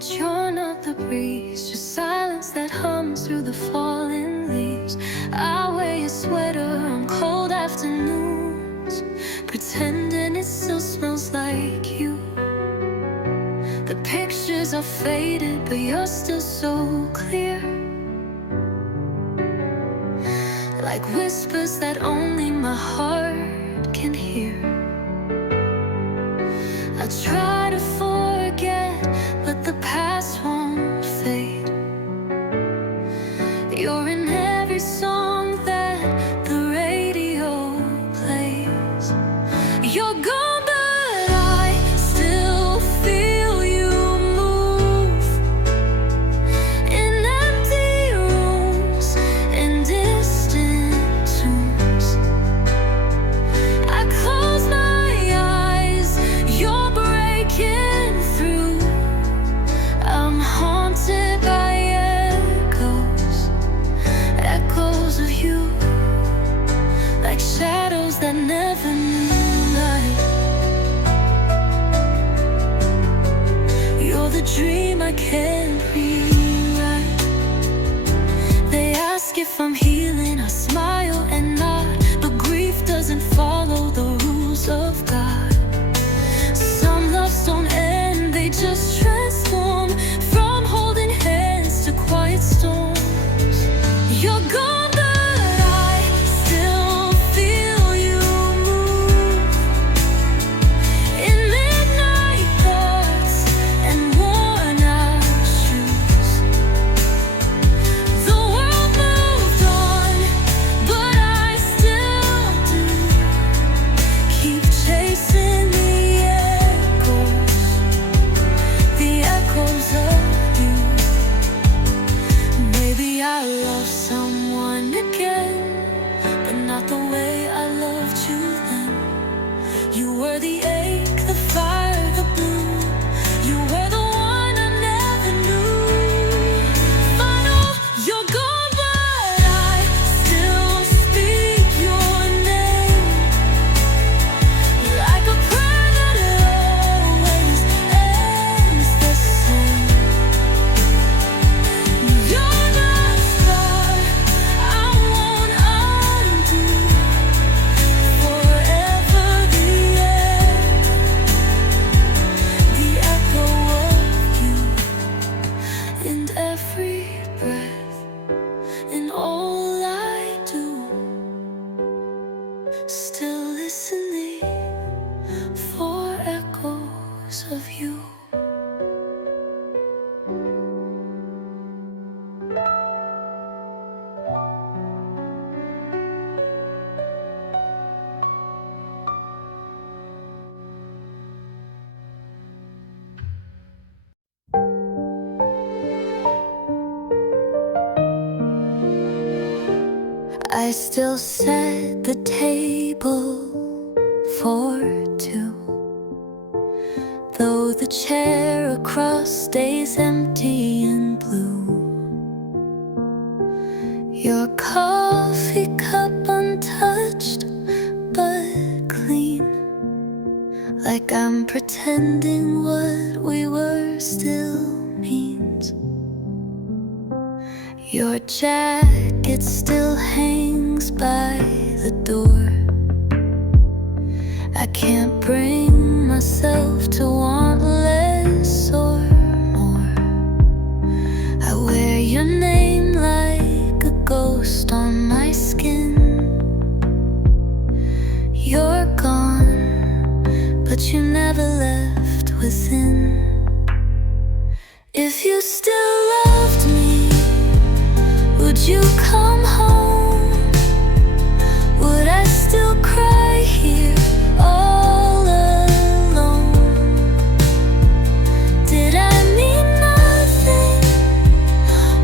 but you're not the breeze, just silence that hums through the falling leaves. I wear your sweater on cold afternoons, pretending it still smells like you. The pictures are faded, but you're still so clear, like whispers that only my heart can hear. I try to forget, but the past won't fade. You're in every song that the radio plays. You're gone, but I still feel you move in empty rooms and distant tunes. I close my eyes, you're breaking through. I'm haunted by echoes of you, like shadows that never knew light. You're the dream I can't rewrite. They ask if I'm healing, I smile and nod, but grief doesn't follow the rules of God. Some loves don't end, they just transform, from holding hands to quiet storms. You're gone, but I still feel you move in midnight thoughts and worn out shoes. The world moved on, but I still do. Keep chasing the echoes of you. Maybe I lost someone again, but not the way I loved you then. You were the ache, the fire, the blue. You were the one I never knew. Final, you're gone, but I still speak your name, like a prayer that always ends the same. You're the star I won't undo, forever the end, the echo of you in every breath, in all I do. Still listening for echoes of you. I still set the table for two, though the chair across stays empty and blue. Your coffee cup untouched but clean, like I'm pretending what we were still means. Your jacket still hangs by the door. I can't bring myself to want less or more. I wear your name like a ghost on my skin. You're gone, but you never left within. If you still loved me, would you come home? Would I still cry here all alone? Did I mean nothing,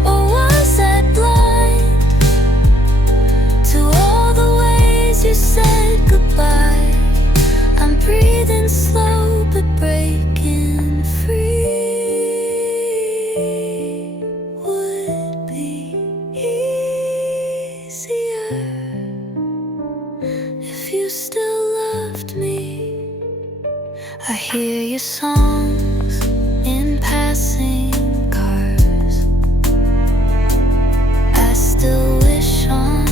or was I blind to all the ways you said goodbye? I'm breathing slow but breaking free. Would be easier if you still loved me. I hear your songs in passing cars. I still wish on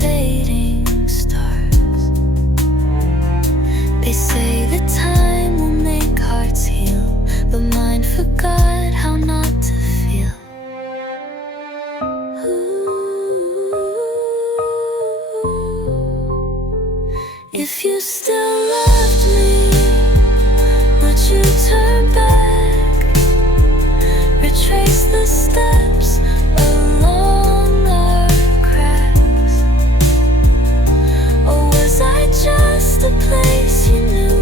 fading stars. They say that time will make hearts heal, but mine forgot how not to feel. If you still loved me, would you turn back, retrace the steps along our cracks? Or was I just a place you knew,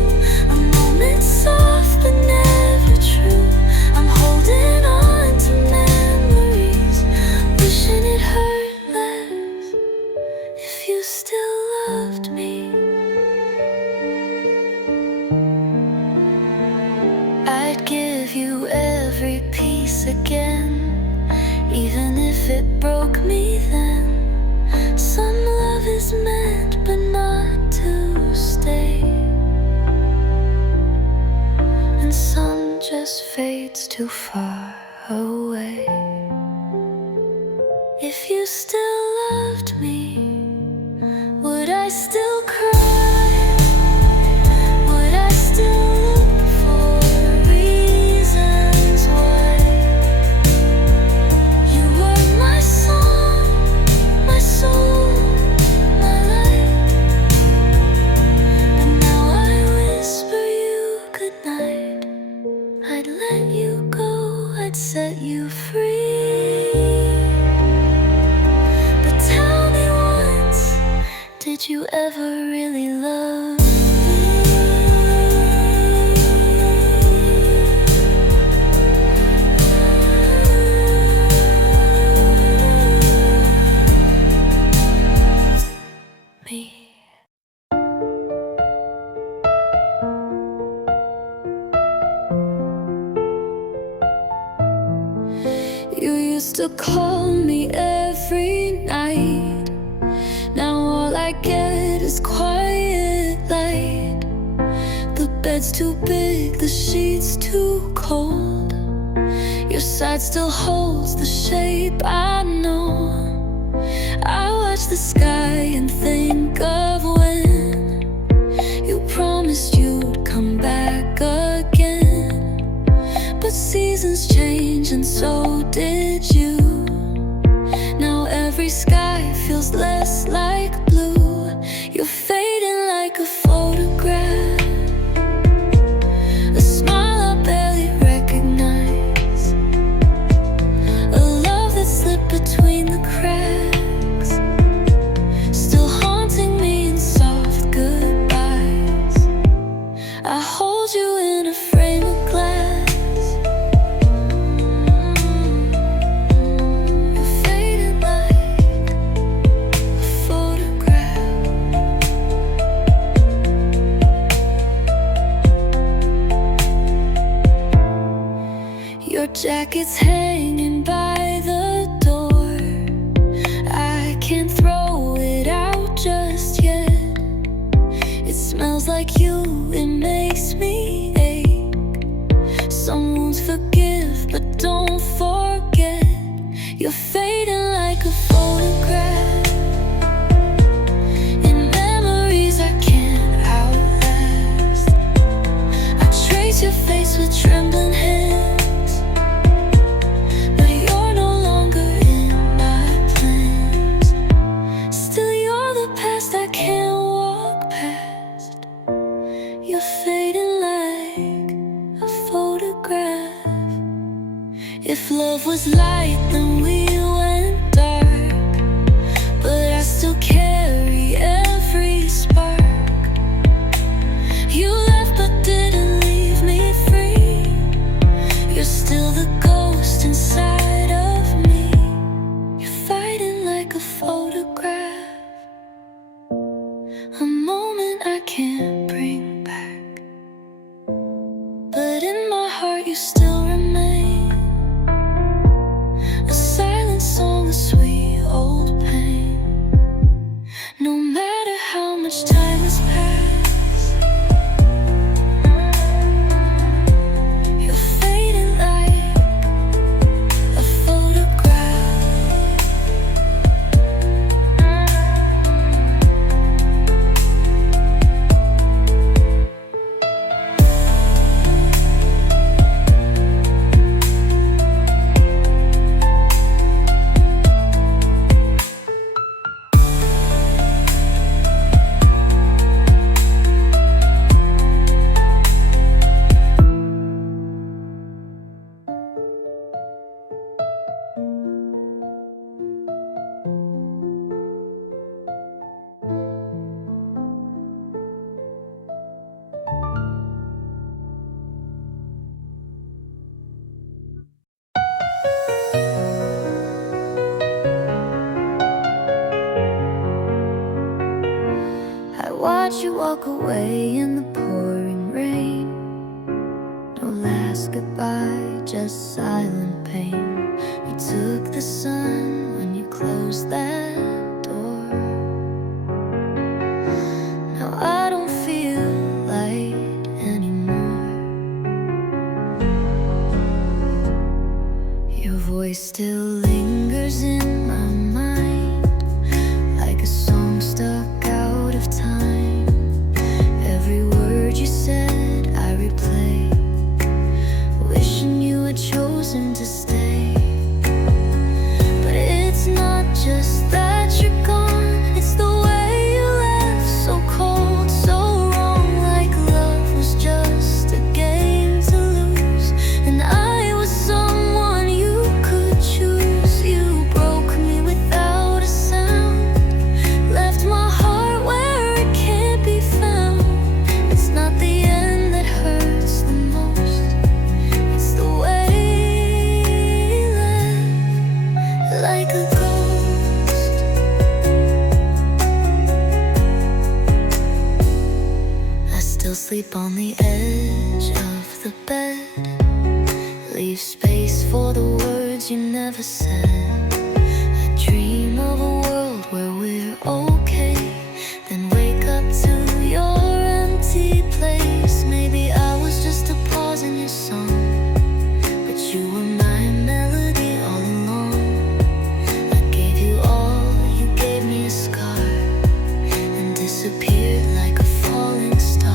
a moment soft but never true? I'm holding on to memories, wishing it hurt less. If you still loved me, I'd give you every piece again, even if it broke me then. Some love is meant but not to stay, and some just fades too far away. If you still loved me, would I still cry? Would I still look for reasons why? You were my song, my soul, my life. And now I whisper you goodnight. I'd let you go, I'd set you free. But tell me once, did you ever really love me? You used to call me every night. Now all I get is quiet light. The bed's too big, the sheets too cold. Your side still holds the shape I know. I watch the sky and think of when you promised you'd come back again. But seasons change and so did you. Now every sky feels less like blue. You're fading like a photograph, a smile I barely recognize, a love that slipped between the cracks, still haunting me in soft goodbyes. I hold you in a frame of glass. Your jacket's hanging by the door. I can't throw it out just yet. It smells like you, it makes me ache. Some wounds forgive, but don't forget. You're fading like a photograph, in memories I can't outlast. I trace your face with trembling hands. If love was light, then we went dark, but I still carry every spark. You left but didn't leave me free. You're still the ghost inside of me. You're fighting like a photograph, a moment I can't bring back. But in my heart you still remain, a silent song, a sweet old pain. No matter how much time has passed, you're fading watch you walk away in the pouring rain. No last goodbye, just silent pain. You took the sun when you closed that door. Now I don't feel light anymore. Your voice still lingers in my mind, like a song stuck out of time. Every word you said I replay, wishing you had chosen to stay. But it's not just that you're gone, it's the way you left, so cold, so wrong. Like love was just a game to lose, and I was someone you could choose. You broke me without a sound, left my heart where it can't be found. It's not the end that hurts the most, it's the way you left, like a ghost. I still sleep on the edge of the bed, leave space for the words you never said. I dream of a world where we're okay, then wake up to your empty place. Maybe I was just a pause in your song, but you were my melody all along. I gave you all, you gave me a scar, and disappeared like a falling star.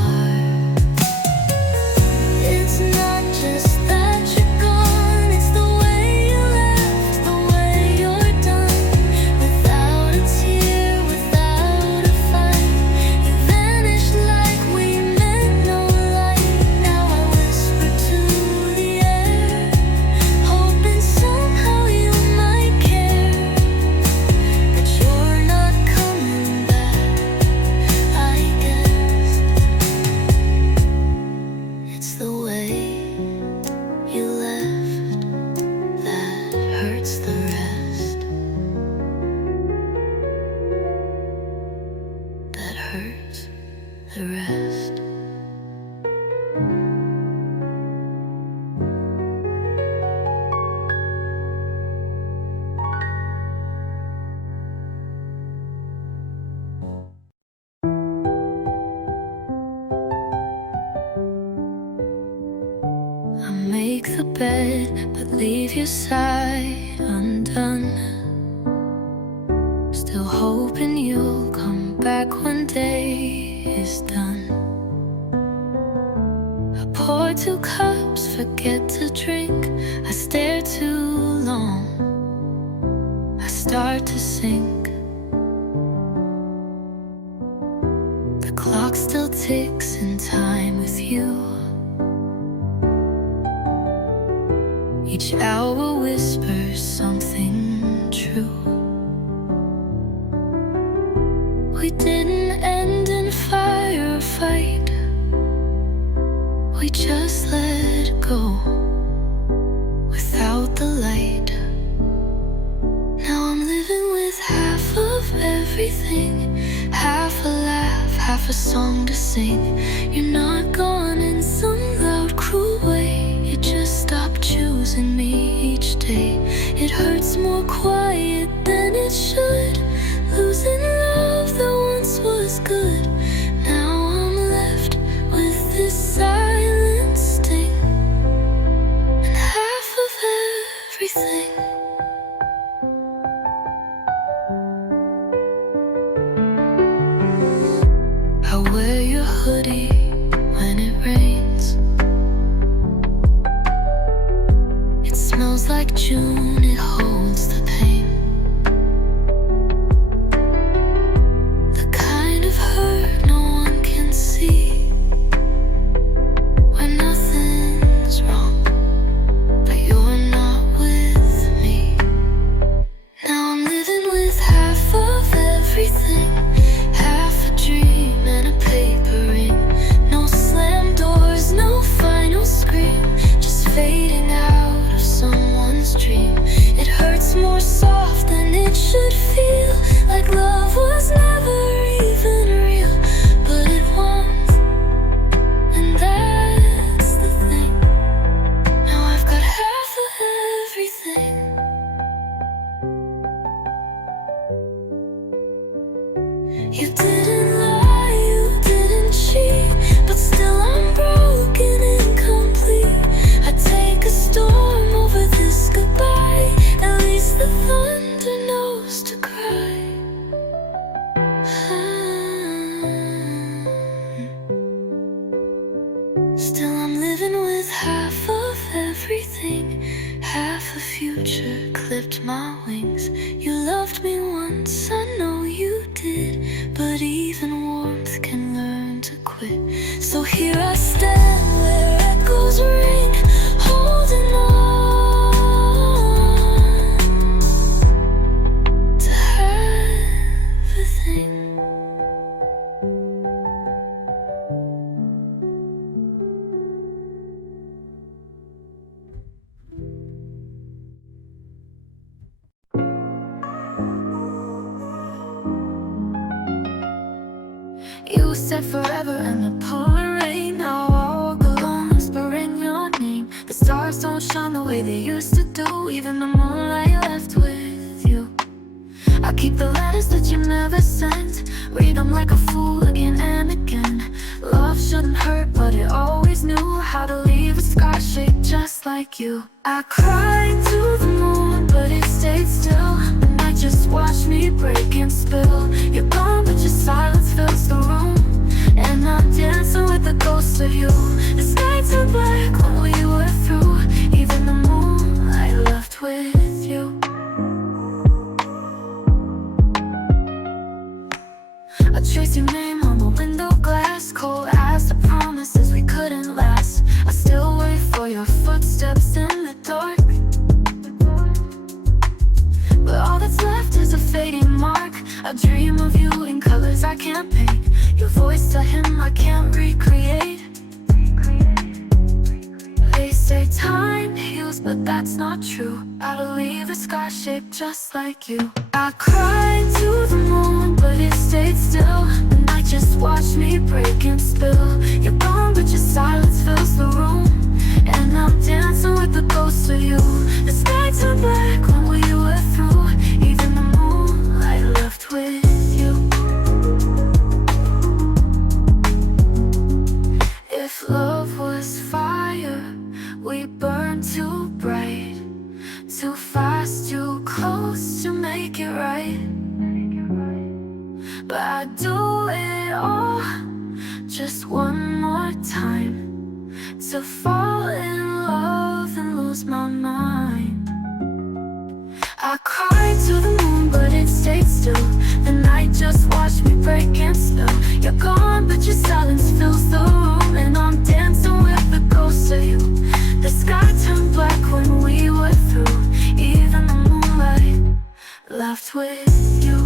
It's not just that you're gone, it's the way you left, the way you're done. Without a tear, without a fight, you vanished like we meant no light. Now I whisper to the air, hoping somehow you might care. But you're not coming back, I guess. It's the way you left that hurts the rest, that hurts the rest. I make the bed, but leave your side undone. Still hoping you'll come back when day is done. I pour 2 cups, forget to drink. I stare too long, I start to sink. The clock still ticks in time with you. Each hour whispers something true. We didn't end in fire or fight, we just let go without the light. Now I'm living with half of everything, half a laugh, half a song to sing. You're not gone in some loud, cruel way, you just stopped choosing me each day. It hurts more quiet than it should, losing love that once was good. Now I'm left with this silent sting, and half of everything. I wear your hoodie when it rains. It smells like June, it holds the pain. The kind of hurt no one can see, when nothing's wrong, but you're not with me. Now I'm living with half of everything, half a dream and a paper ring. You didn't lie, you didn't cheat, but still I'm broken, incomplete. I take a storm over this goodbye. At least the thunder knows to cry. Still I'm living with half of everything, half a future clipped my wings. You loved me once, I know you did, but even warmth can learn to quit. So here I stand where echoes ring, holding on to everything. You said forever in the pouring rain. Now I walk alone, whispering your name. The stars don't shine the way they used to do. Even the moonlight left with you. I keep the letters that you never sent, read them like a fool again and again. Love shouldn't hurt, but it always knew how to leave a scar shaped just like you. I cried to the moon, but it stayed still. The night just watched me break and spill. You're gone, but your silence fills the room, and I'm dancing with the ghost of you. The sky turned black when we were through. Even the moonlight left with you. I traced your name on the window glass, cold as the promises we couldn't last. I still wait for your footsteps in the dark, but all that's left is a fading mark. I dream of you in colors I can't paint, your voice to him I can't recreate. They say time heals, but that's not true. I'll leave a scar shaped just like you. I cried to the moon, but it stayed still. The night just watched me break and spill. You're gone, but your silence fills the room, and I'm dancing with the ghost of you. The sky turned black when we were through. Even the moonlight left with you. If love was fire, we burned too bright, too fast, too close to make it right. But I'd do it all just one more time, to fall in love and lose my mind. I cried to the moon, but it stayed still. The night just watched me break and spill. You're gone, but your silence fills the room, and I'm dancing with the ghost of you. The sky turned black when we were through. Even the moonlight left with you.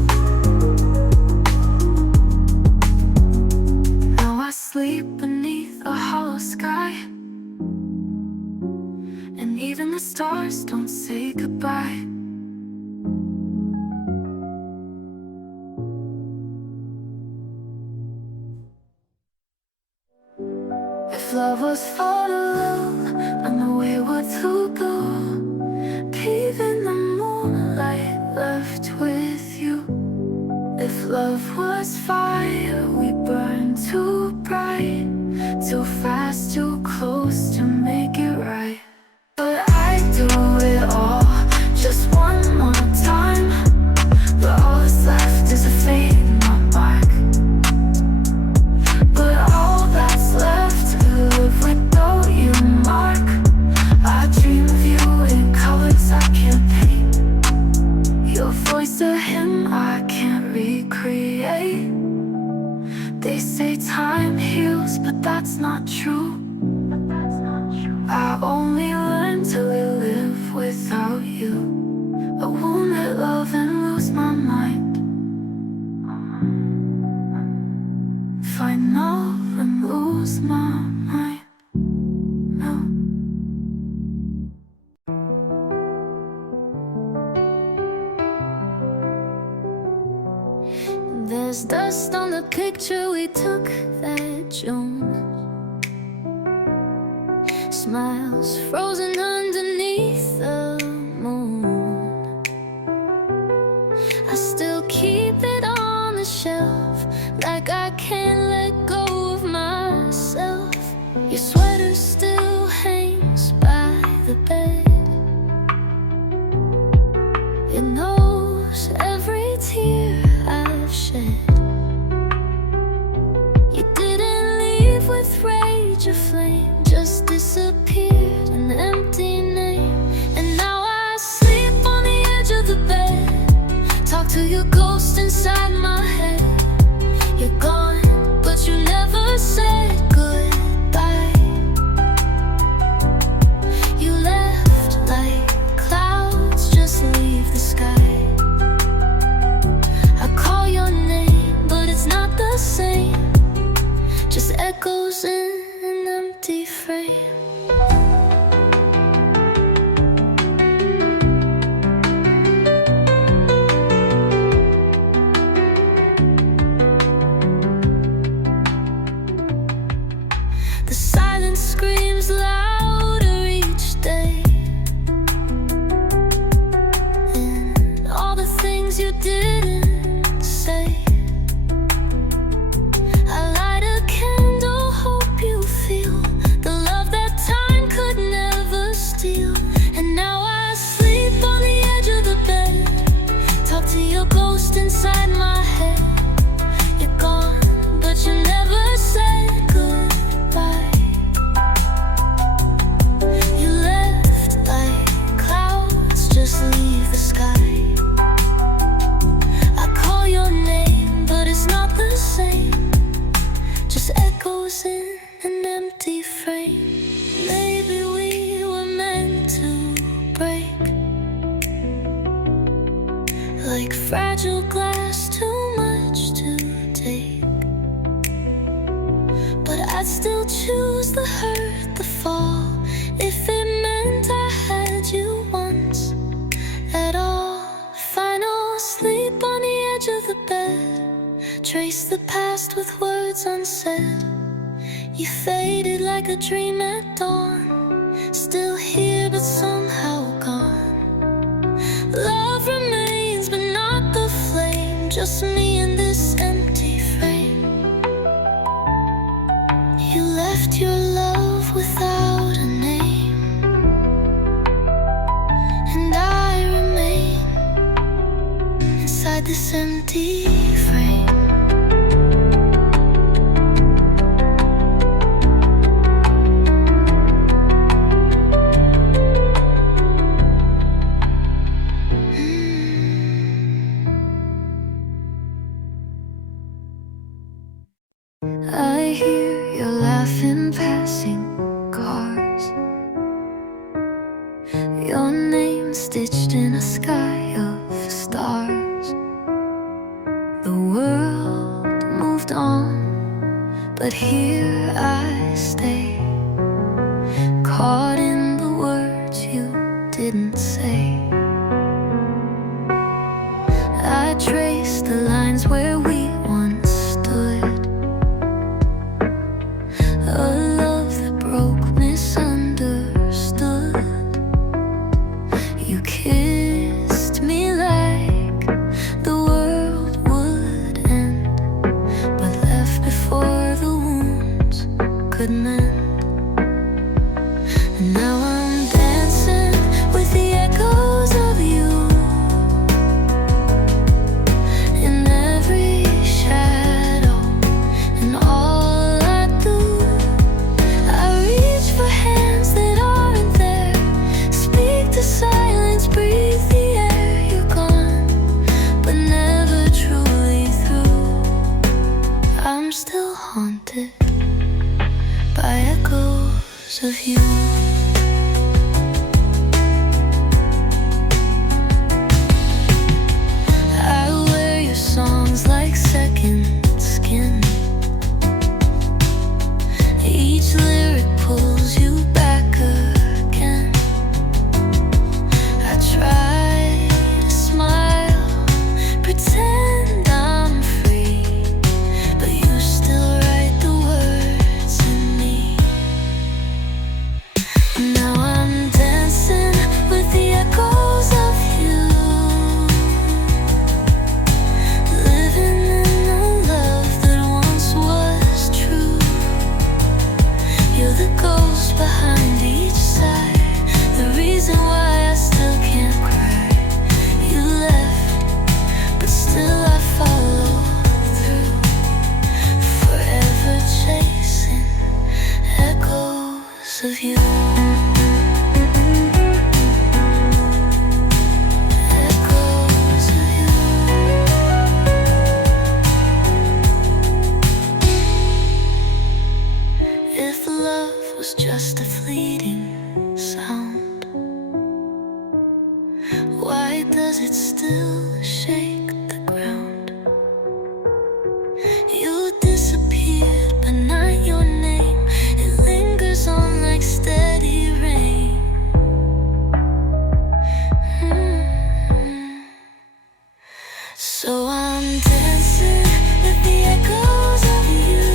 Now I sleep beneath a hollow sky, and even the stars don't say goodbye. If love was for the love, I know where to go. Even the moonlight left with you. If love was fire, we burned too bright, too fast, too close to make it right. But I do it all just one more time, but all that's left is a fading mark. But all that's left to live without you, Mark. I dream of you in colors I can't paint, your voice to him I can't recreate. They say time heals, but that's not true. I only learn to live without you. I won't let love and lose my mind. Find love and lose my mind. No. There's dust on the picture we took that June. Smiles frozen underneath the moon. I still keep it on the shelf, like I can't let go of myself. Your sweater still hangs by the bed. It knows every tear I've shed. You didn't leave with rage or flame, just disappeared, an empty name. And now I sleep on the edge of the bed, talk to your ghost inside my head. You're gone, but you never said goodbye. You left like clouds just leave the sky. I call your name, but it's not the same, just echoes in an empty frame. The silence screams louder each day, and all the things you didn't say. I light a candle, hope you feel the love that time could never steal. And now I sleep on the edge of the bed, talk to your ghost inside my head. You're gone, but you never said goodbye. You left like clouds just leave the sky. I call your name, but it's not the same, just echoes in an empty frame. Maybe we were meant to break, like fragile glass, too much to take. But I'd still choose the hurt, the fall, if it meant I had you once at all. Final sleep on the edge of the bed, trace the past with words unsaid. You faded like a dream at dawn, still here but somehow gone. Love remains but not the flame, just me in this empty frame. You left your love without a name, and I remain inside this empty frame. I hear your laughing passing cars, your name stitched in a sky of stars. The world moved on, but here I stay, caught in the words you didn't say. I trace the lines where we once stood, a love that broke, misunderstood. You kissed me like the world would end, but left before the wounds could mend. And now I'm dancing with the echoes of you in every shadow, and all I do, I reach for hands that aren't there, speak to silence, breathe the air. You're gone, but never truly through. I'm still haunted by echoes of you. I wear your songs like second skin, each lyric pulls you back again. I try to smile, pretend I'm free, but you still write the words in me. was just a fleeting sound. Why does it still shake the ground? You disappeared, but not your name. It lingers on like steady rain. So I'm dancing with the echoes of you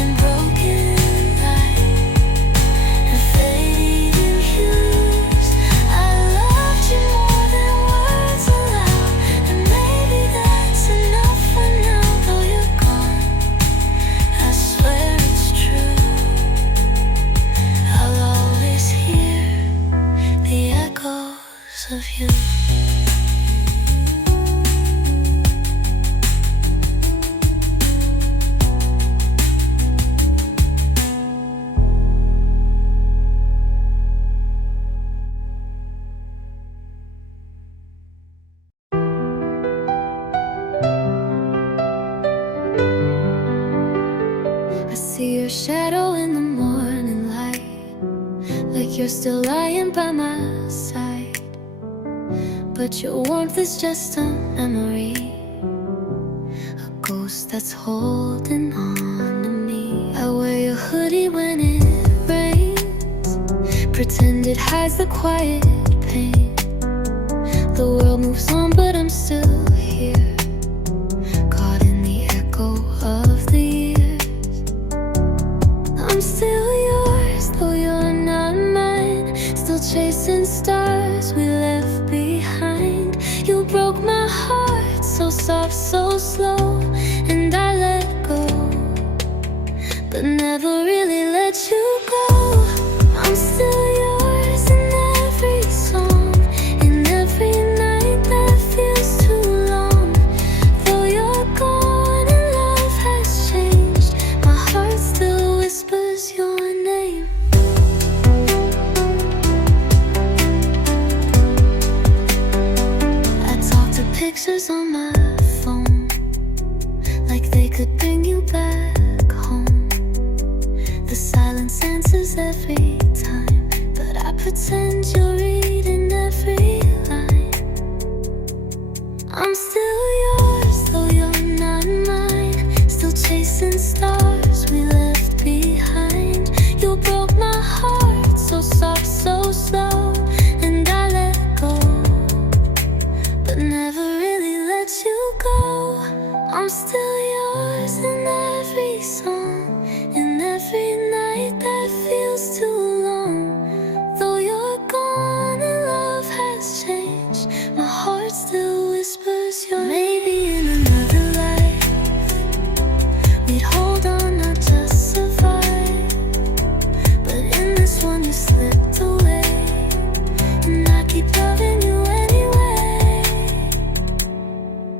in broken light and fading hues. I loved you more than words allow, and maybe that's enough for now. Though you're gone, I swear it's true. I'll always hear the echoes of you. I see your shadow in the morning light, like you're still lying by my side. But your warmth is just a memory, a ghost that's holding on to me. I wear your hoodie when it rains, pretend it hides the quiet pain. The world moves on, but I'm still here, caught in the echo of the years. I'm still yours, though you're not mine. Still chasing stars we left behind. You broke my heart, so soft, so slow, and I let go, but never really let you go. I'm still yours in every song, in every night that feels too long. Though you're gone and love has changed, my heart still whispers your name. I talk to pictures on my phone, like they could bring you back home. The silence answers every time, but I pretend you're reading every line. I'm still yours, though you're not mine. Still chasing stars we left behind. You broke my heart, so soft, so slow, and I let go, but never really let you go. I'm still yours in every song, in every night that feels too long. Though you're gone and love has changed, my heart still whispers your name. Maybe in another life we'd hold on, not just survive, but in this one you slipped away, and I keep loving you anyway.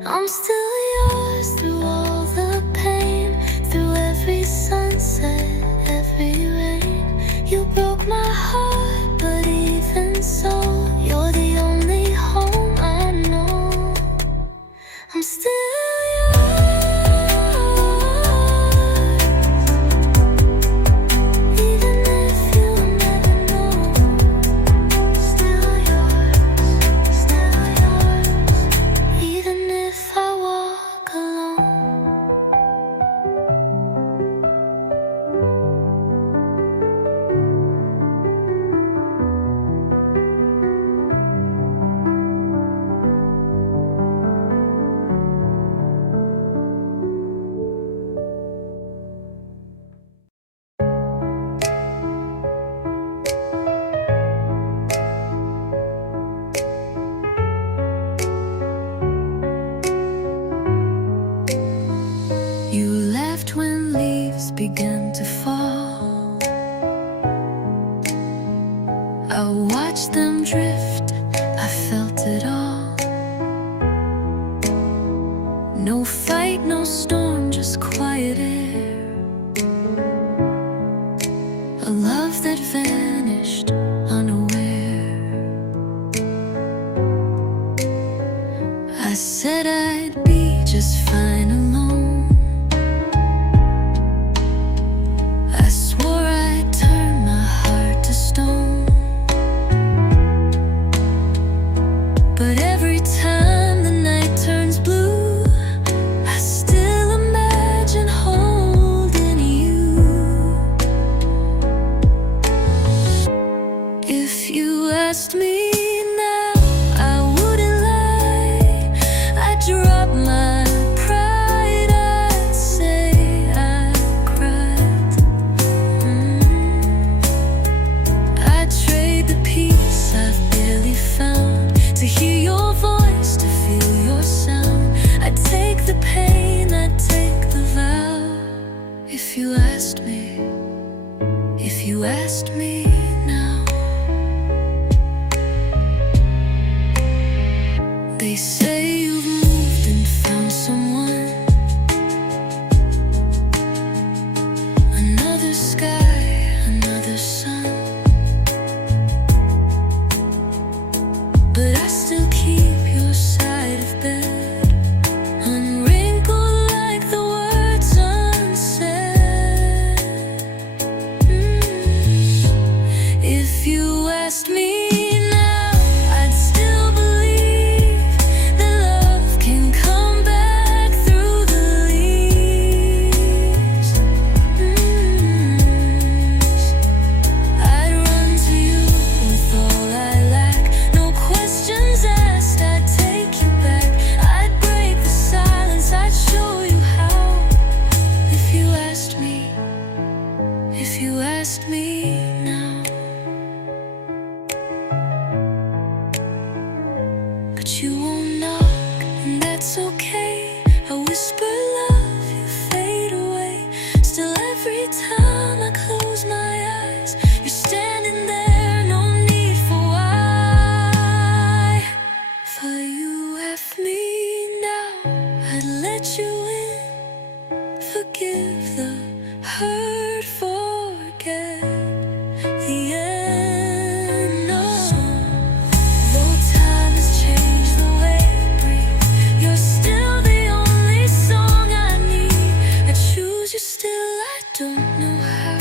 I'm still yours through all the pain, through every sunset, every rain. You broke my heart, but even so, you're the only home I know. I'm still yours, even if you never know. Still yours, even if I walk alone. You left when leaves began to fall. I watched them drift, I felt it all. No fight, no storm, just quiet air. A love that vanished unaware. I said I'd be just fine alone. forgive the hurt, forget the end. No, though time has changed the way we breathe, you're still the only song I need. I choose you still, I don't know how,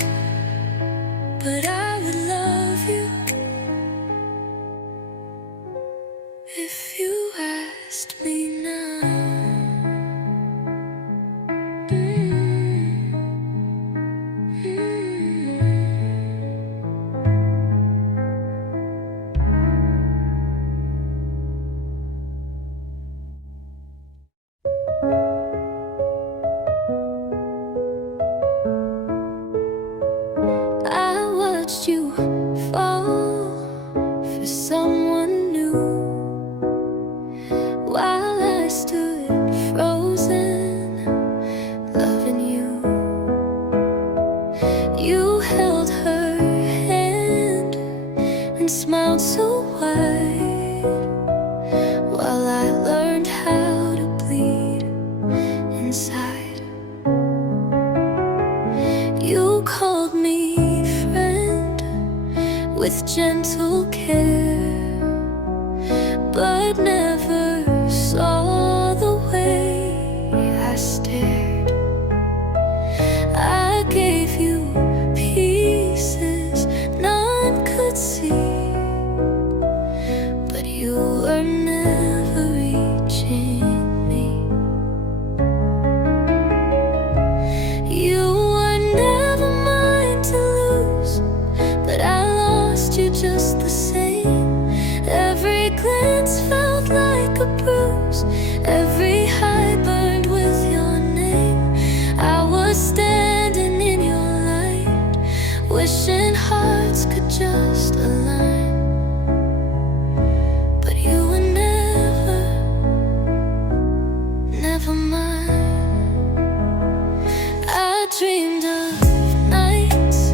but I would love you if you asked me now. I watched you fall for someone new, while I stood frozen, loving you. You held her hand and smiled so wide, while I learned how to bleed inside. You called me friend with gentle care, but never saw the way I stared. I gave you pieces none could see, but you were never reaching me. You were never mine to lose, but I lost you just the same. Every glance felt like a bruise, every high burned with your name. I was standing in your light, wishing hearts could just align, but you were never mine. I dreamed of nights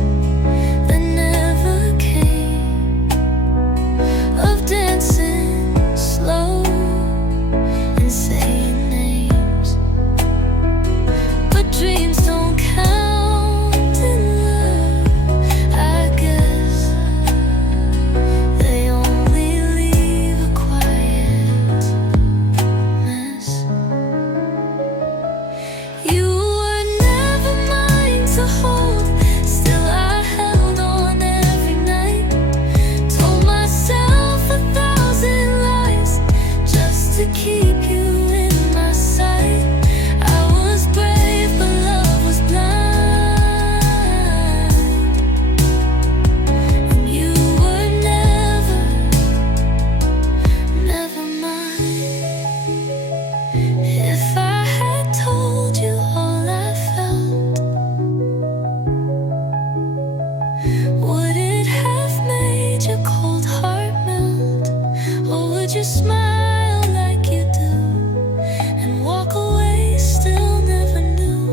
that never came, of dancing slow and saying names, but dreams don't count in love, I guess. They only leave a quiet mess. You were never mine to hold, still I held on every night. Told myself 1,000 lies just to keep you in my sight. I was brave, but love was blind, and you were never mine. If I had told you all I felt, would it have made your cold heart melt? Or would you smile like you do and walk away still never knew?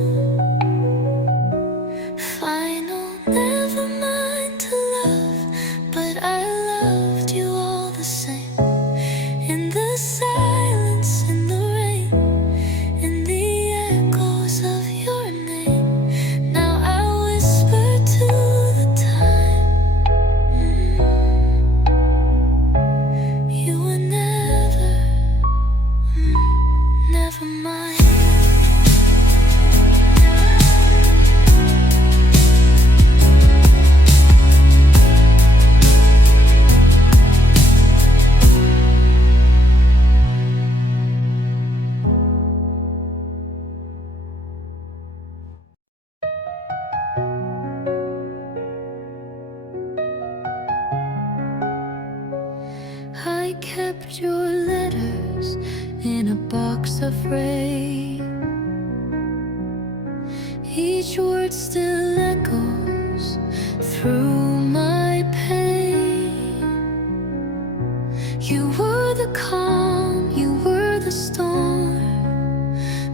Final never mind to love, but I loved you all the same. In the silence, in the rain, in the echoes of your name. Now I whisper to the time, you were never mine. I kept your letters in a box of rain. Each word still echoes through my pain. You were the calm, you were the storm,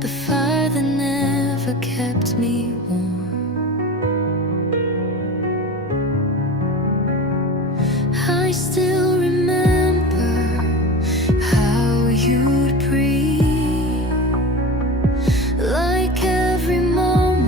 the fire that never kept me warm. I still remember how you'd breathe, like every moment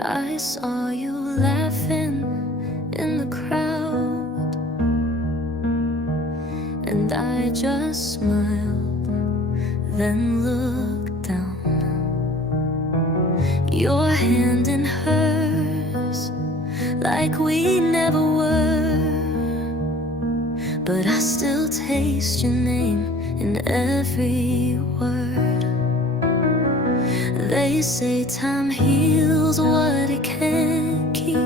I saw you laughing in the crowd, and I just smiled, then looked down. Your hand in hers, like we never were, but I still taste your name in every word. They say time heals what it can't keep,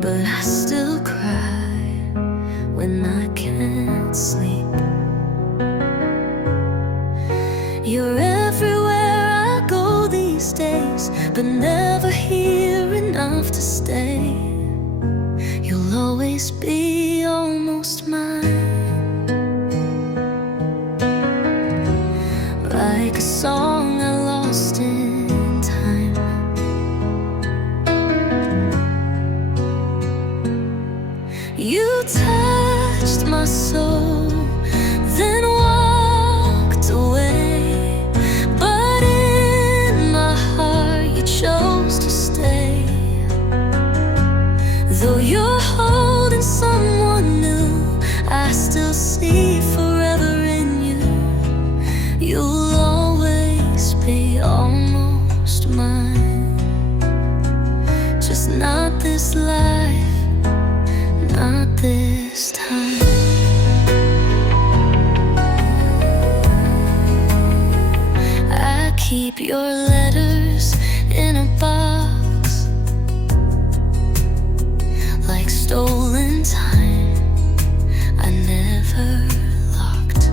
but I still cry when I can't sleep. You're everywhere I go these days, but never here enough to stay. You'll always be almost mine, like a song I lost in time. You touched my soul, then walked away, but in my heart you chose to stay. Though you're holding someone new, I still see forever in you. You'll always be almost mine, just not this life, not this time. I keep your letters in a box, like stolen time I never locked.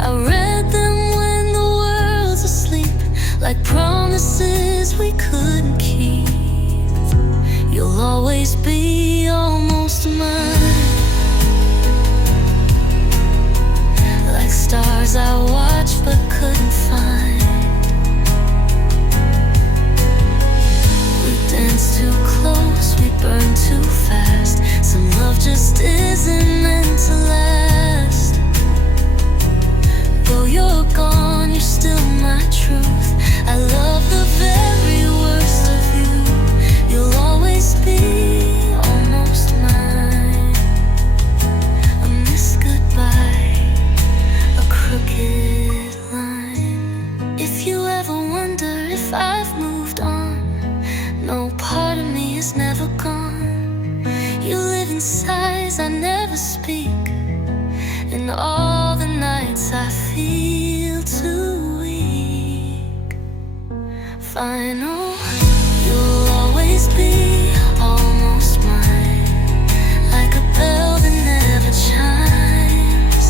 I read them when the world's asleep, like promises we couldn't keep. You'll always be almost mine, like stars I watched but couldn't find. We dance too close, we burn too fast. Some love just isn't meant to last. Though you're gone, you're still my truth. I love the very worst of you. You'll always be almost mine. A missed goodbye, a crooked line. If you ever wonder if I've moved on, no part of me is never gone. You live in sighs I never speak, in all the nights I feel too weak. Final, you'll always be almost mine, like a bell that never chimes.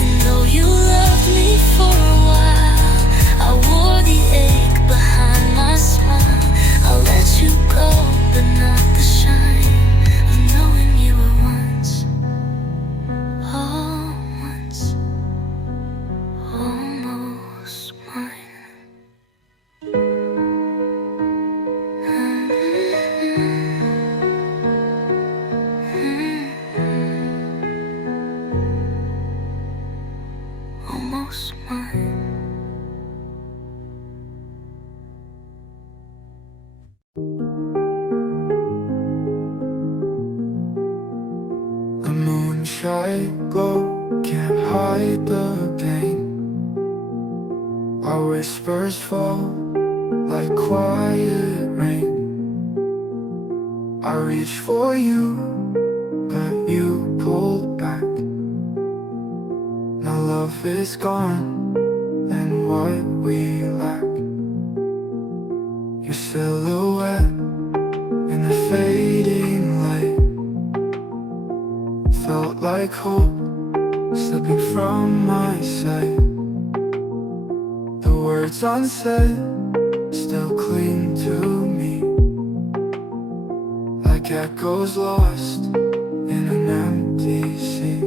And though you loved me for a while, I wore the ache behind my smile. I'll let you go, but not the shine of knowing you were once, oh, once, almost mine. Almost mine. The moonshine glow can't hide the pain. Our whispers fall like quiet rain. I reach for you, but you pulled back. Now love is gone, and what we lack. Your silhouette in the fading light felt like hope slipping from my sight. The words unsaid still cling to me, like echoes lost in an empty sea.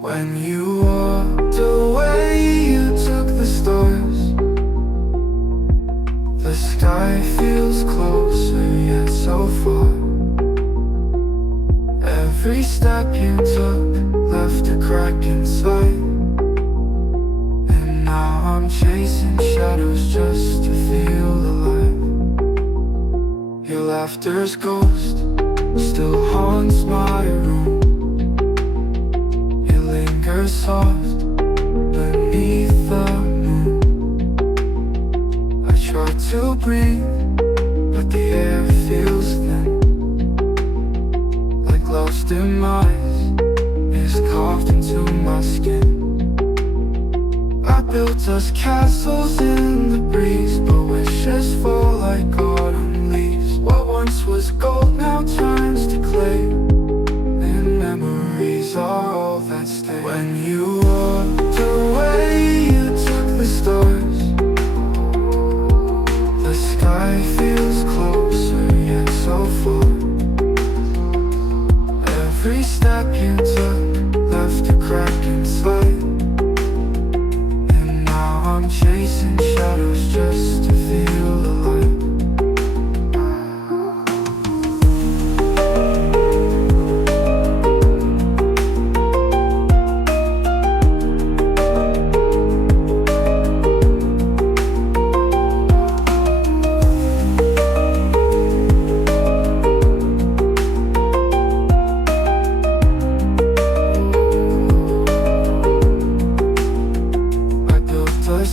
When you walked away, you took the stars. The sky feels closer yet so far. Every step you took laughter's ghost still haunts my room. It lingers soft beneath the moon. I try to breathe, but the air feels thin, like love's demise is carved into my skin. I built us castles in the breeze, but wishes fall like autumn leaves. What once was gold now turns to clay, and memories are all that stay. When you walked away, you took the stars. The sky feels closer yet so far. Every step you took left a crack inside, and now I'm chasing shadows just to feel alive.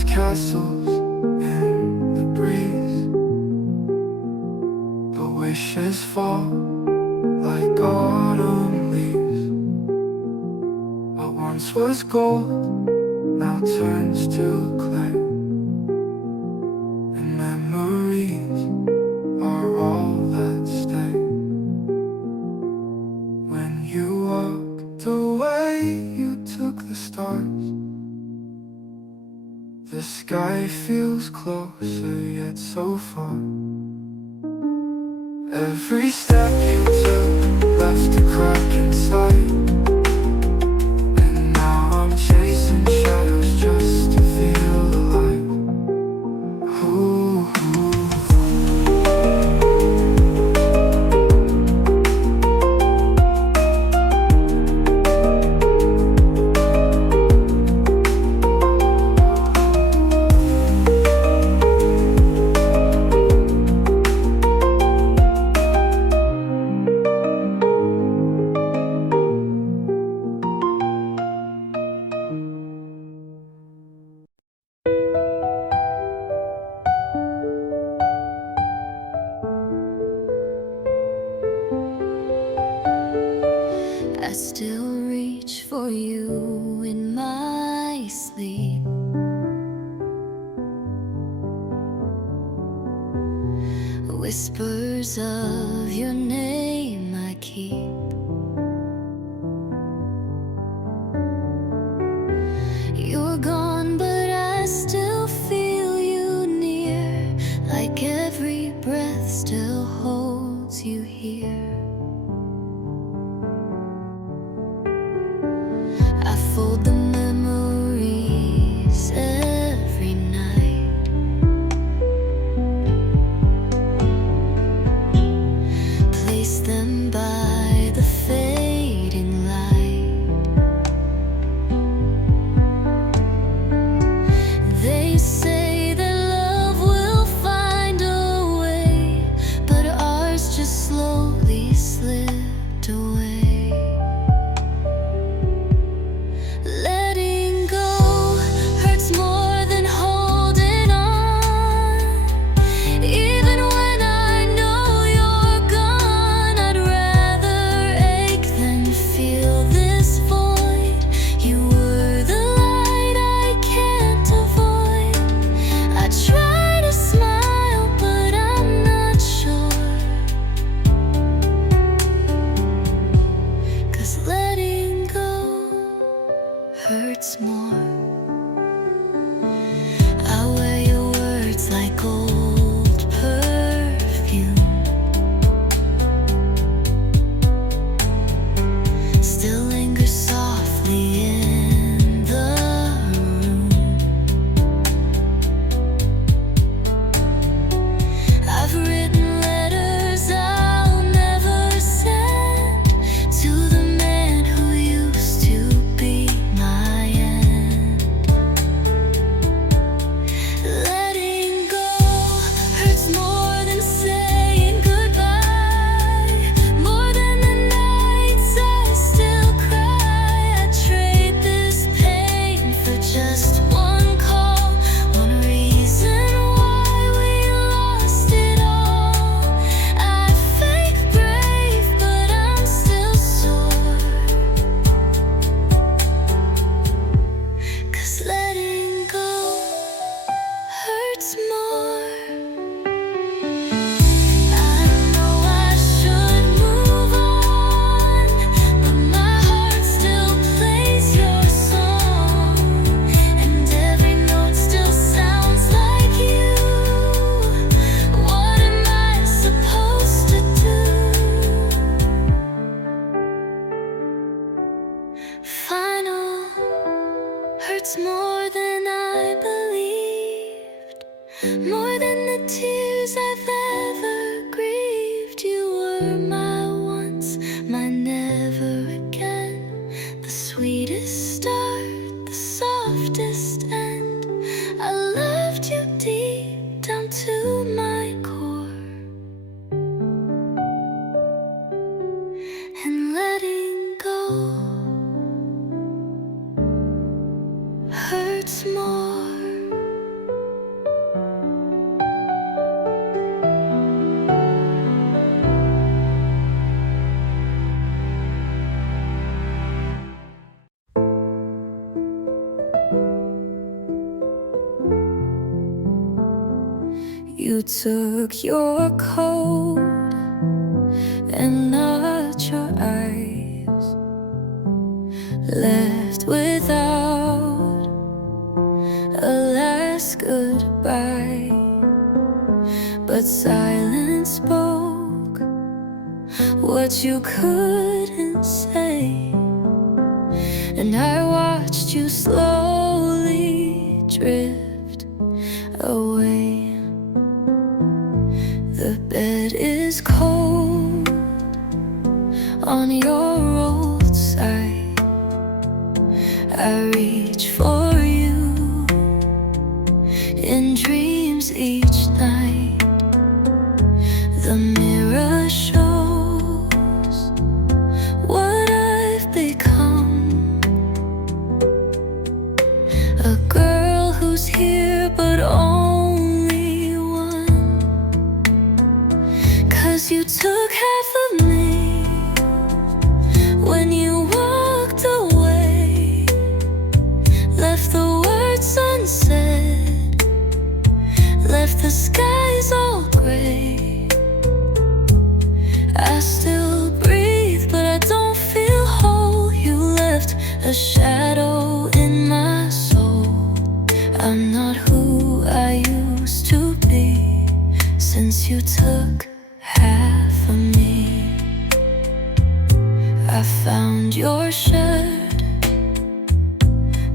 Castles in the breeze, but wishes fall like autumn leaves. What once was gold now turns to clay, and memories are all that stay. When you walked away, you took the stars. The sky feels closer yet so far. Every step you took left a crack inside, and now I'm chasing shadows just to feel alive. Ooh. I still reach for you in my sleep. Whispers of your name I keep. You're gone, but I still feel you near, like every breath still holds you here. I fold the memories every night, place them by the fading light. They say that love will find a way, but ours just slowly slipped away. Letting go hurts more than holding on. Even when I know you're gone, I'd rather ache than feel this void. You were the light I can't avoid. I try to smile, but I'm not sure, 'cause letting go hurts more. I wear your words like old perfume, still linger softly in the room. I've written letters I'll never send to the man who used to be my end. Final hurts more than I believed, more than the tears I've ever grieved. You were my once, my never again, the sweetest start, the softest end. I loved you deep down to my core, and letting go hurts more. You took your coat and not your eyes, left without a last goodbye. But silence spoke what you couldn't say, and I watched you slowly drift away. The bed is cold on your old side. I reach for you in dreams each night. The mirror shows what I've become, a girl who's here but only one. 'Cause you took half of me when you walked away, left the words unsaid, left the skies all gray. I still breathe, but I don't feel whole. You left a shadow in my soul. I'm not who I used to be since you took half of me. I found your shirt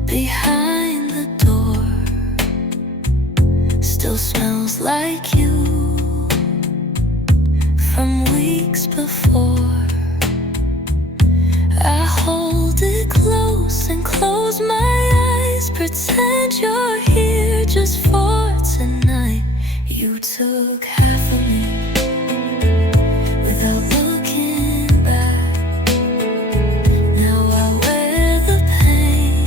behind the door, still smells like you from weeks before. I hold it close and close my eyes, pretend you're here just for tonight. You took half of me without looking back. Now I wear the pain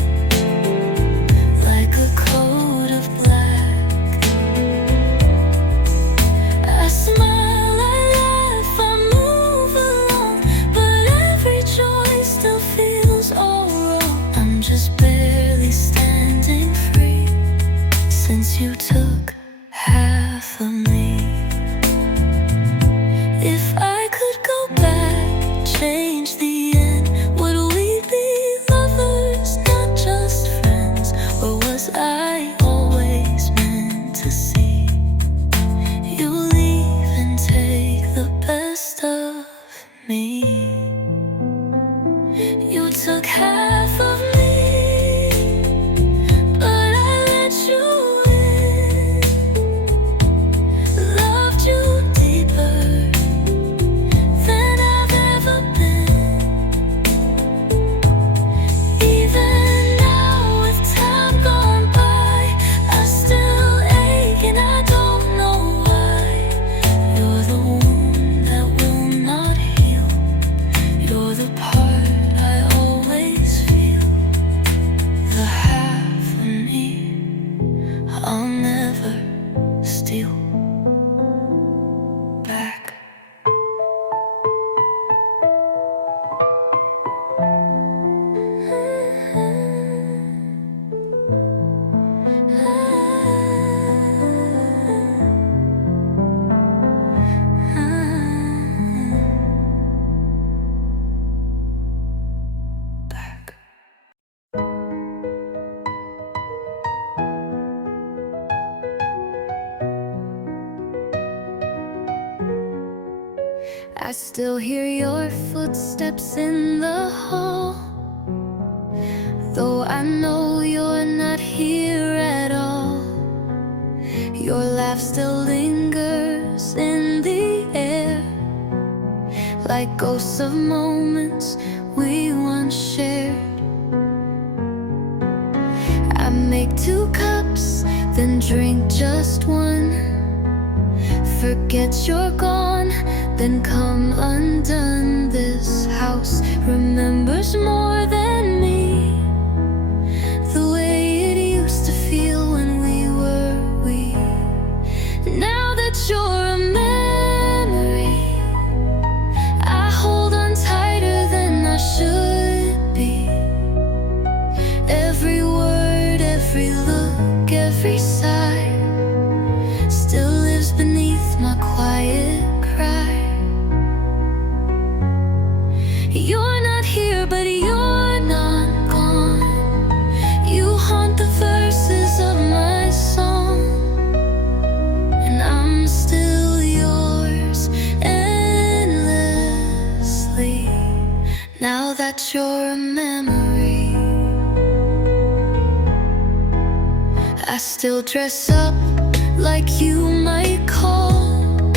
like a coat of black. I smile, I laugh, I move along, but every choice still feels all wrong. I'm just barely standing free since you took half of me. If I could go back, change the end, would we be lovers, not just friends? Or was I always meant to see you leave and take the best of me? You took half of me, but I let you in, loved you deeper than I've ever been. Even now with time gone by, I still ache and I don't know why. You're the wound that will not heal, you're the part I always feel, the half of me I'll never steal back. Back. I still hear your footsteps in the hall. Though I know you're not here at all, your laugh still lingers in the air, like ghosts of moments we once shared. I make 2 cups, then drink just one. Forget you're gone, then come undone. This house remembers more than me, the way it used to feel when we were we. Now that you're a memory, I hold on tighter than I should be. Every word, every look, every sigh still lives beneath my quiet cry. You're not here, but you're not gone. You haunt the verses of my song, and I'm still yours endlessly. Now that you're a memory, I still dress up like you might call,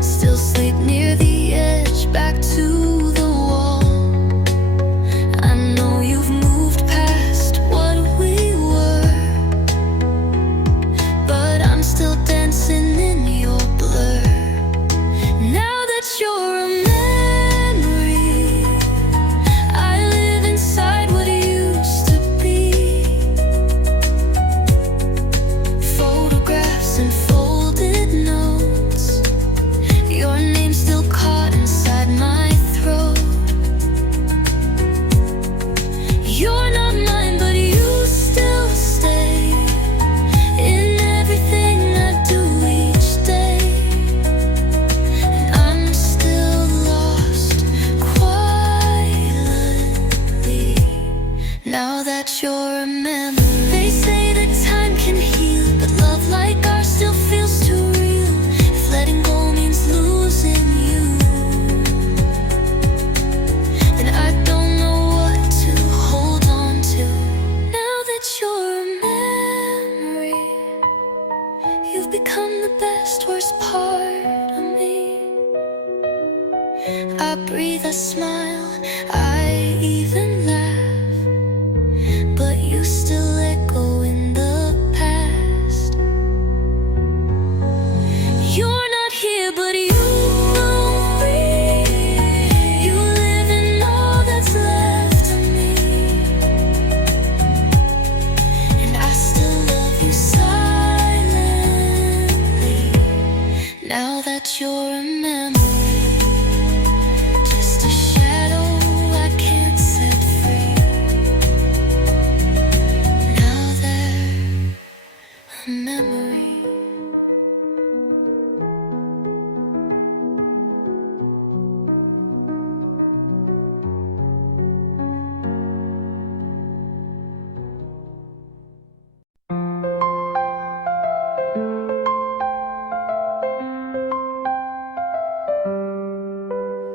still sleep near the edge, back to the wall. I know you've moved past what we were, but I'm still dancing in your blur. Now that you're a memory, I live inside what used to be. Photographs and folded notes, your name still caught inside my throat. You're not mine, but you still stay in everything I do each day. And I'm still lost quietly, now that you're a memory. They say that time can heal, but love like ours still feels too real. If letting go means losing you, then I don't know what to hold on to. Now that you're a memory, you've become the best, worst part of me. I breathe, I smile, I even laugh, but you still echo in the past. You're not here, but you know me. You live in all that's left of me, and I still love you silently. Now that you're a memory, just a shadow I can't set free. Now they're a memory.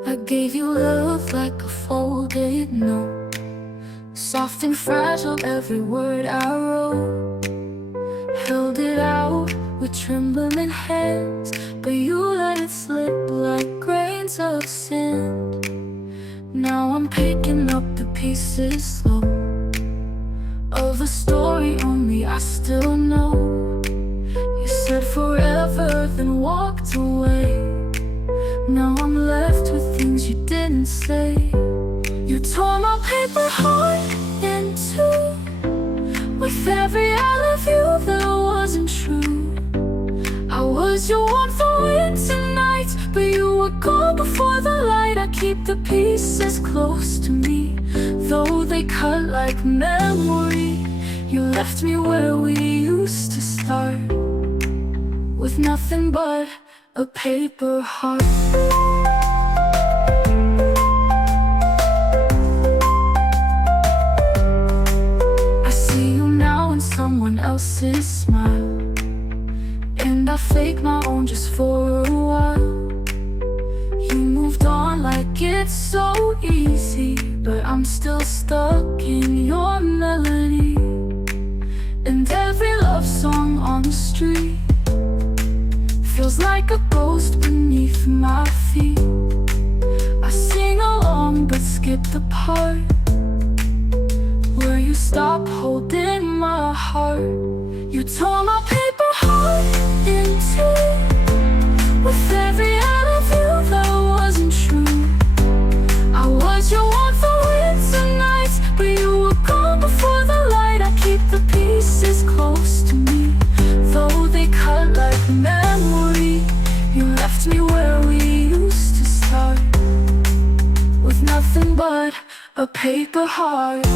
I gave you love like a folded note, soft and fragile every word I wrote. Held it out with trembling hands, but you let it slip like grains of sand. Now I'm picking up the pieces slow, of a story only I still know. You said forever, then walked away. Now I'm left with things you didn't say. You tore my paper heart in two, with every I love you that wasn't true. I was your one for winter nights, but you were gone before the light. I keep the pieces close to me, though they cut like memory. You left me where we used to start, with nothing but a paper heart. I see you now in someone else's smile, and I fake my own just for a while. You moved on like it's so easy, but I'm still stuck in your memory. feels like a ghost beneath my feet. I sing along but skip the part where you stop holding my heart. You tore my paper heart in two, with every out of you that wasn't true. I was your one for winter nights, but you were gone before the light. I keep the pieces close to me, though they cut like memory. You left me where we used to start, with nothing but a paper heart.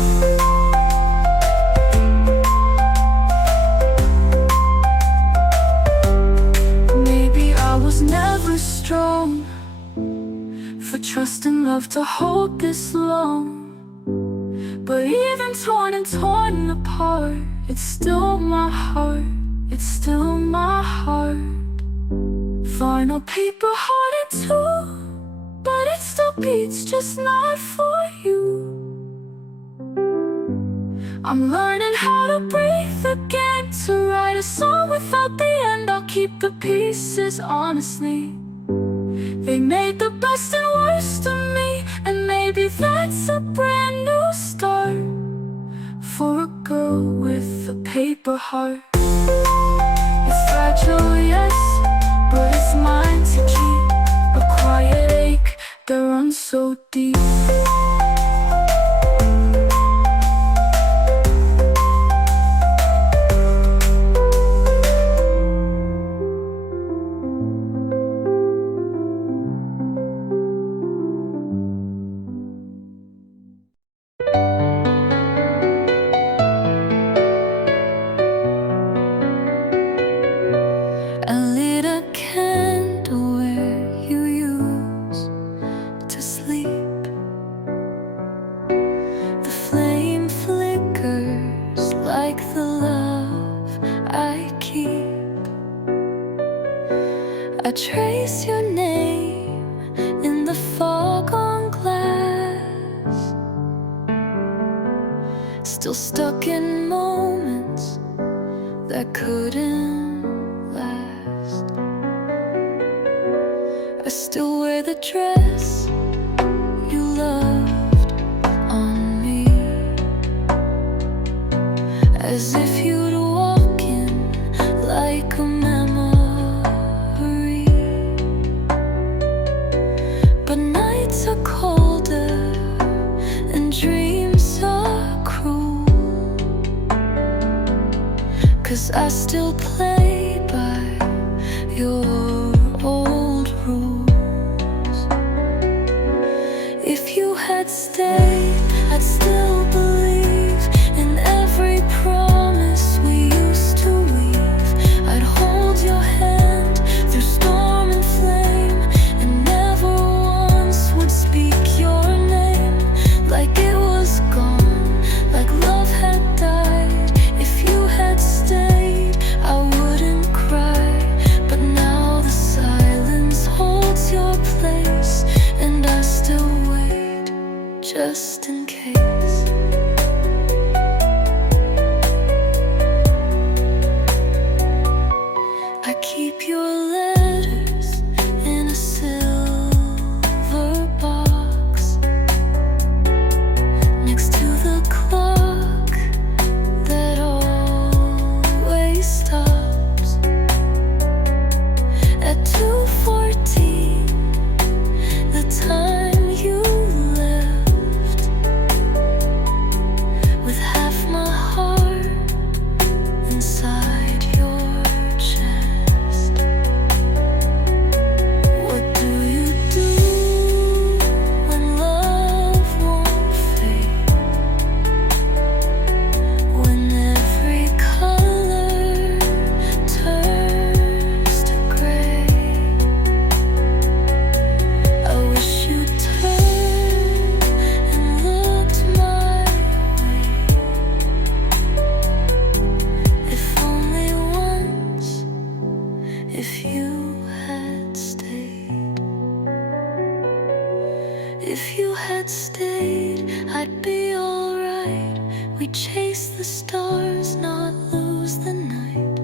Maybe I was never strong for trusting love to hold this long, but even torn and torn apart, it's still my heart, it's still my heart. Final paper heart in two, but it still beats, just not for you. I'm learning how to breathe again, to write a song without the end. I'll keep the pieces honestly. They made the best and worst of me, and maybe that's a brand new start for a girl with a paper heart. It's fragile, yes, but it's mine to keep. A quiet ache that runs so deep. I lit a candle where you used to sleep. The flame flickers like the love I keep. I trace your name in the fog on glass, still stuck in moments that couldn't last. I still wear the dress you loved on me, as if you'd walk in like a memory. But nights are colder and dreams are cruel, 'cause I still play by your old rules. If you had stayed, I'd still believe in every promise we used to weave. I'd hold your hand through storm and flame, and never once would speak your name like it was gone, like love had died. If you had stayed, I wouldn't cry, but now the silence holds your place, and I still wait, just in case. I keep your letters in a silver box, next to the clock that always stops at 2:14, the time you left, with half my heart inside your chest. What do you do when love won't fade, when every color turns to gray? I wish you'd turn and looked my way, if only once, if you had stayed. If you had stayed, I'd be alright. We chase the stars, not lose the night.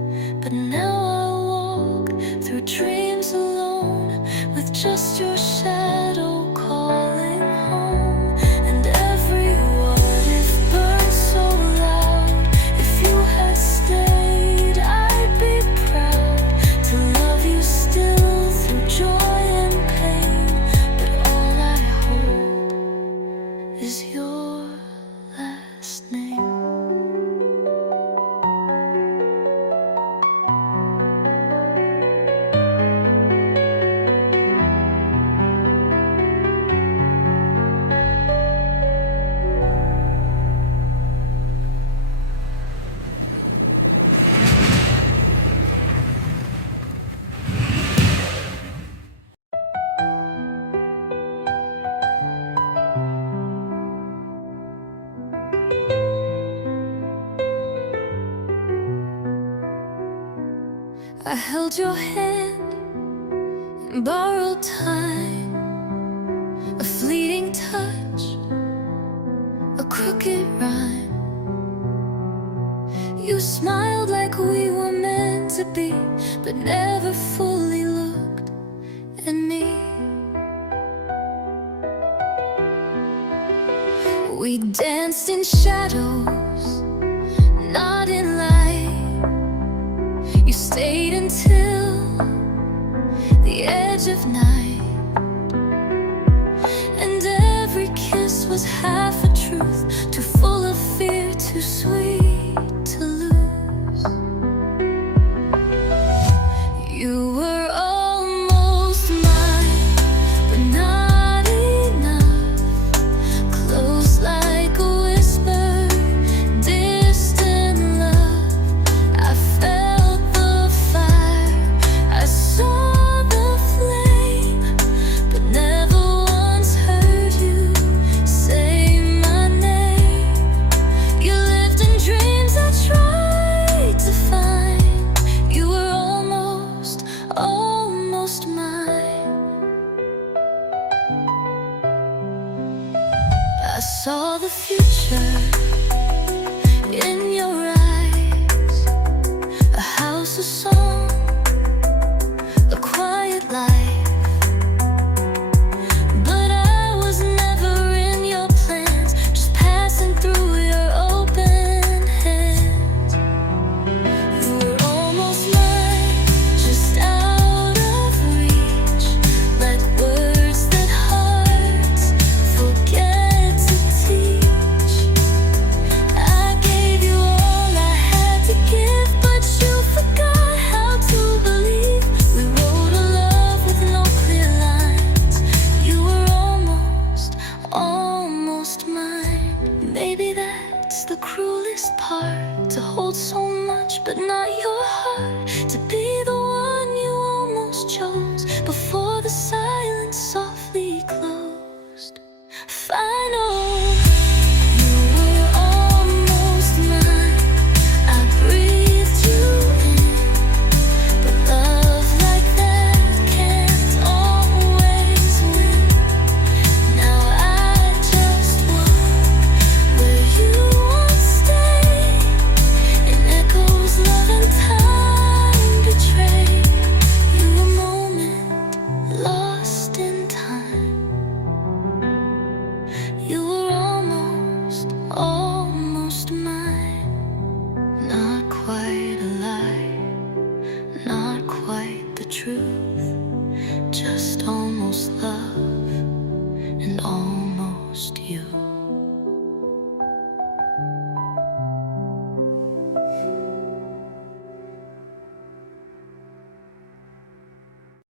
But now I walk through dreams I held your hand in borrowed time, a fleeting touch, a crooked rhyme. You smiled like we were meant to be, but never fully looked at me. We danced in shadows, not in light. You stayed until the edge of night, and every kiss was half a truth, too full of fear, too sweet to lose. You were almost mine, but not enough. Close like a whisper, distant love. I felt the fire, I saw the flame, but never once heard you say my name. You lived in dreams I tried to find. You were almost mine. I saw the future in your eyes, a house of song, a quiet life. But I was never in your plans, just passing through your open hands. You were almost mine, just out of reach, like words that hearts forget to teach. I gave you all I had to give, but you forgot how to believe. We wrote a love with no clear lines. You were almost mine. Maybe that's the cruelest part, to hold so much but not your heart, to be the one you almost chose before the silence softly closed. Final. You were almost mine. I breathed you in, but love like that can't always win. Now I just walk where you once stayed, in echoes love and time betrayed. You were a moment lost in time. You were almost mine. Not quite a lie, not quite the truth, just almost love and almost